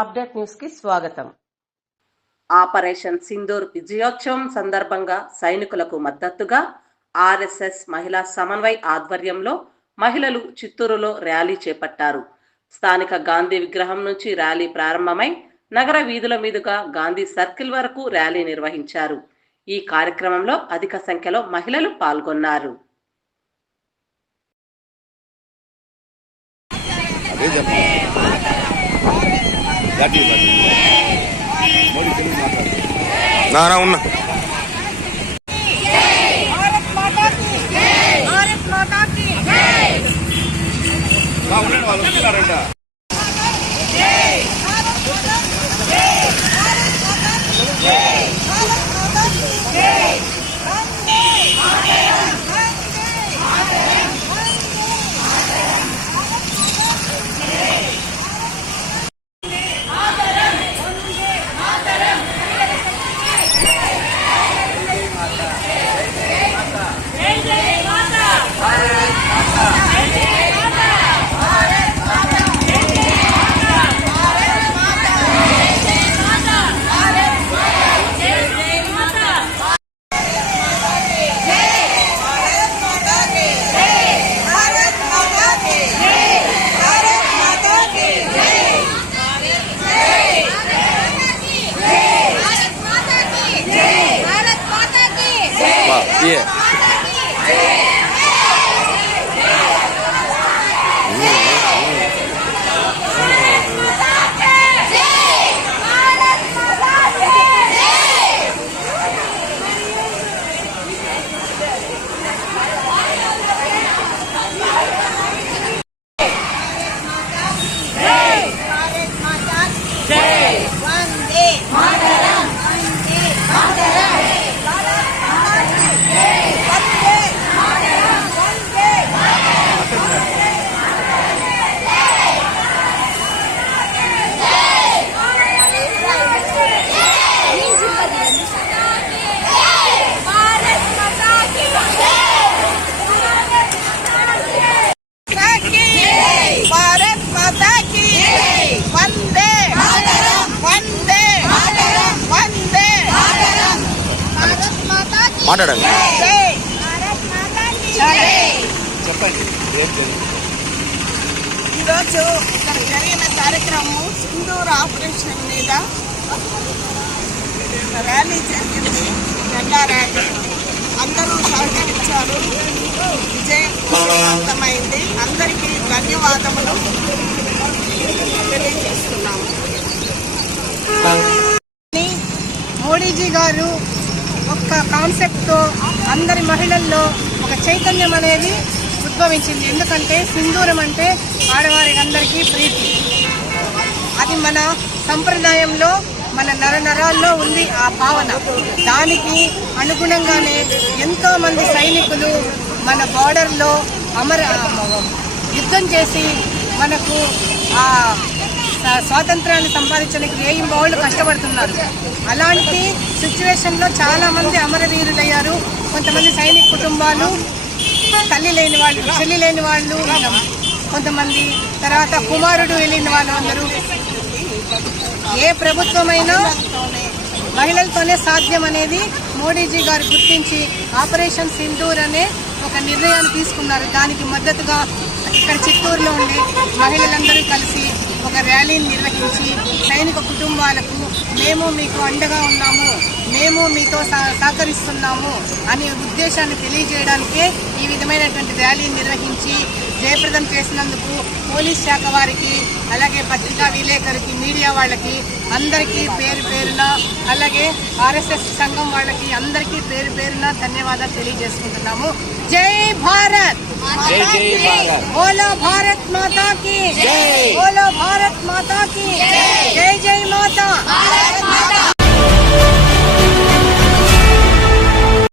Update న్యూస్కి స్వాగతం. Operation Sindoor విజయోత్సవం సందర్భంగా సైనికులకు మద్దతుగా ఆర్ఎస్ఎస్ మహిళా సమన్వయ్ ఆధ్వర్యంలో మహిళలు చిత్తూరులో ర్యాలీ చేపట్టారు. స్థానిక గాంధీ విగ్రహం నుంచి ర్యాలీ ప్రారంభమై నగర వీధుల మీదుగా గాంధీ సర్కిల్ వరకు ర్యాలీ నిర్వహించారు. ఈ కార్యక్రమంలో అధిక సంఖ్యలో మహిళలు పాల్గొన్నారు. అదే నానా ఉన్నా. Yeah. మాట్లాడండి. చెప్పండి ఈరోజు ఇక్కడ జరిగిన కార్యక్రమం సింధూర్ ఆపరేషన్ మీద ర్యాలీ జరిగింది. జెండా ర్యాలీ. అందరూ సహకరించారు. విజయం అర్థమైంది ఒక కాన్సెప్ట్తో అందరి మహిళల్లో ఒక చైతన్యం అనేది ఉద్భవించింది. ఎందుకంటే సింధూరం అంటే ఆడవారికి అందరికీ ప్రీతి. అది మన సంప్రదాయంలో మన నరనరాల్లో ఉంది ఆ భావన. దానికి అనుగుణంగానే ఎంతోమంది సైనికులు మన బార్డర్లో అమర యుద్ధం చేసి మనకు ఆ స్వాతంత్రాన్ని సంపాదించడానికి ఏ వాళ్ళు కష్టపడుతున్నారు. అలాంటి సిచ్యువేషన్లో చాలామంది అమరవీరులయ్యారు. కొంతమంది సైనిక కుటుంబాలు తల్లి లేని వాళ్ళు చెల్లి లేని వాళ్ళు కొంతమంది తర్వాత కుమారుడు వెళ్ళిన వాళ్ళు అందరూ ఏ ప్రభుత్వమైనా మహిళలతోనే సాధ్యం అనేది మోడీజీ గారు గుర్తించి ఆపరేషన్ సింధూర్ అనే ఒక నిర్ణయాన్ని తీసుకున్నారు. దానికి మద్దతుగా ఇక్కడ చిత్తూరులో ఉండే మహిళలందరూ కలిసి ఒక ర్యాలీని నిర్వహించి సైనిక కుటుంబాలకు మేము మీకు అండగా ఉన్నాము మేము మీతో సహ- సహకరిస్తున్నాము అనే ఉద్దేశాన్ని తెలియజేయడానికే ఈ విధమైనటువంటి ర్యాలీని నిర్వహించి జయప్రదం చేసినందుకు పోలీస్ శాఖ వారికి అలాగే పత్రికా విలేకరికి మీడియా వాళ్ళకి అందరికీ పేరు పేరున అలాగే ఆర్ఎస్ఎస్ సంఘం వాళ్ళకి అందరికీ పేరు పేరున ధన్యవాదాలు తెలియజేసుకుంటున్నాము. జై భారత్! బోలో భారత్ మాతా की బోలో భారత్ మాతా की జై జై మాతా